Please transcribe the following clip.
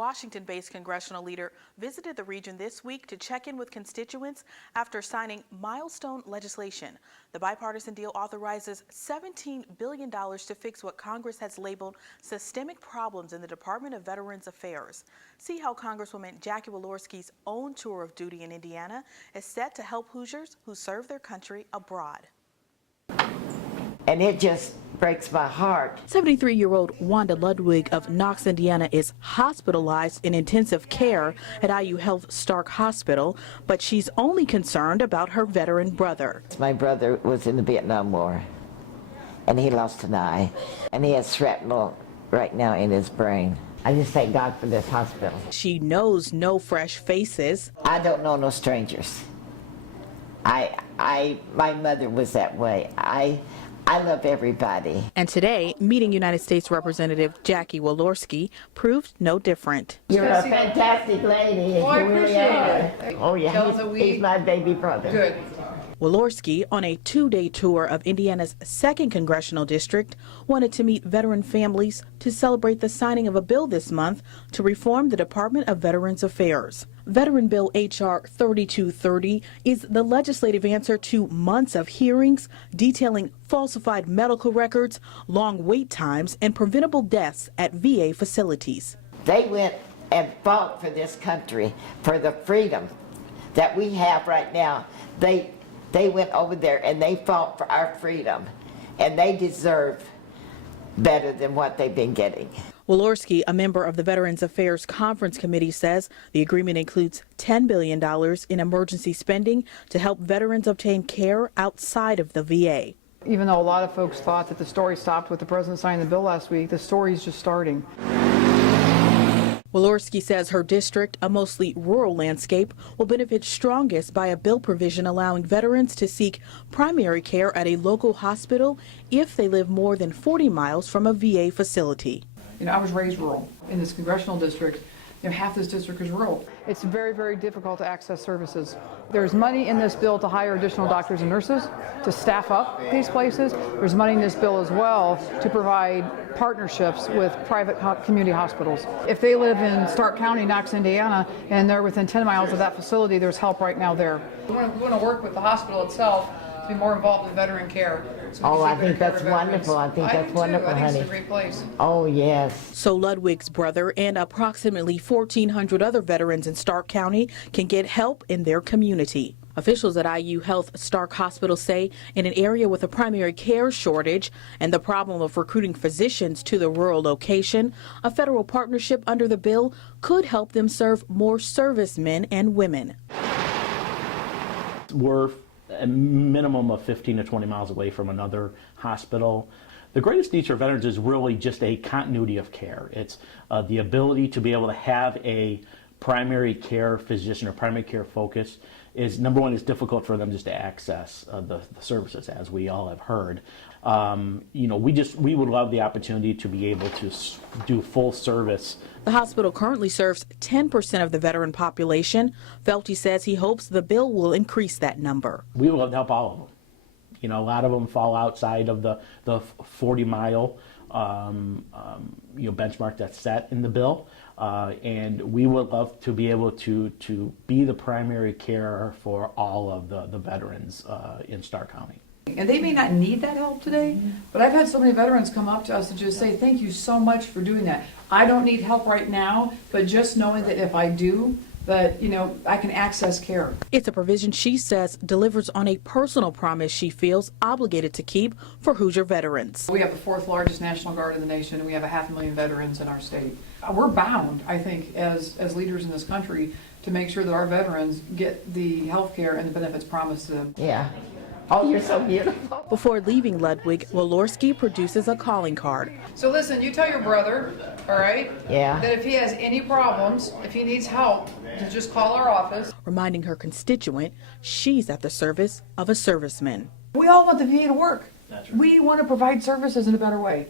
Washington-based congressional leader visited the region this week to check in with constituents after signing milestone legislation. The bipartisan deal authorizes $17 billion to fix what Congress has labeled systemic problems in the Department of Veterans Affairs. See how Congresswoman Jackie Walorski's own tour of duty in Indiana is set to help Hoosiers who serve their country abroad. And it just breaks my heart. 73-year-old Wanda Ludwig of Knox, Indiana is hospitalized in intensive care at IU Health Stark Hospital, but she's only concerned about her veteran brother. My brother was in the Vietnam War, and he lost an eye, and he has shrapnel right now in his brain. I just thank God for this hospital. She knows no fresh faces. I don't know no strangers. My mother was that way. I love everybody. And today, meeting United States Representative Jackie Walorski proved no different. You're a fantastic lady. Oh, I appreciate it. Oh yeah, he's my baby brother. Good. Walorski, on a two-day tour of Indiana's 2nd congressional district, wanted to meet veteran families to celebrate the signing of a bill this month to reform the Department of Veterans Affairs. Veteran Bill H.R. 3230 is the legislative answer to months of hearings detailing falsified medical records, long wait times, and preventable deaths at VA facilities. They went and fought for this country, for the freedom that we have right now. They went over there and they fought for our freedom, and they deserve better than what they've been getting. Walorski, a member of the Veterans Affairs Conference Committee, says the agreement includes $10 billion in emergency spending to help veterans obtain care outside of the VA. Even though a lot of folks thought that the story stopped with the president signing the bill last week, the story's just starting. Walorski says her district, a mostly rural landscape, will benefit strongest by a bill provision allowing veterans to seek primary care at a local hospital if they live more than 40 miles from a VA facility. You know, I was raised rural. In this congressional district, half this district is rural. It's very, very difficult to access services. There's money in this bill to hire additional doctors and nurses to staff up these places. There's money in this bill as well to provide partnerships with private community hospitals. If they live in Stark County, Knox, Indiana, and they're within 10 miles of that facility, there's help right now there. We want to work with the hospital itself to be more involved in veteran care. So I think that's wonderful. I think that's wonderful, honey. I think it's a great place. Oh, yes. So Ludwig's brother and approximately 1,400 other veterans in Stark County can get help in their community. Officials at IU Health Stark Hospital say in an area with a primary care shortage and the problem of recruiting physicians to the rural location, a federal partnership under the bill could help them serve more servicemen and women. We're a minimum of 15 to 20 miles away from another hospital. The greatest need for veterans is really just a continuity of care. It's the ability to be able to have a primary care physician or primary care focus is, number one, it's difficult for them just to access the services, as we all have heard. We would love the opportunity to be able to do full service. The hospital currently serves 10% of the veteran population. Felty says he hopes the bill will increase that number. We would love to help all of them. A lot of them fall outside of the 40-mile benchmark that's set in the bill, and we would love to be able to be the primary care for all of the veterans in Stark County. And they may not need that help today, but I've had so many veterans come up to us and just say, thank you so much for doing that. I don't need help right now, but just knowing that if I do, that, I can access care. It's a provision she says delivers on a personal promise she feels obligated to keep for Hoosier veterans. We have the 4th largest National Guard in the nation, and we have 500,000 veterans in our state. We're bound, I think, as leaders in this country, to make sure that our veterans get the health care and the benefits promised to them. Yeah. Oh, you're so beautiful. Before leaving Ludwig, Walorski produces a calling card. So listen, you tell your brother, all right, yeah, that if he has any problems, if he needs help, to just call our office. Reminding her constituent she's at the service of a serviceman. We all want the VA to work. That's right. We want to provide services in a better way.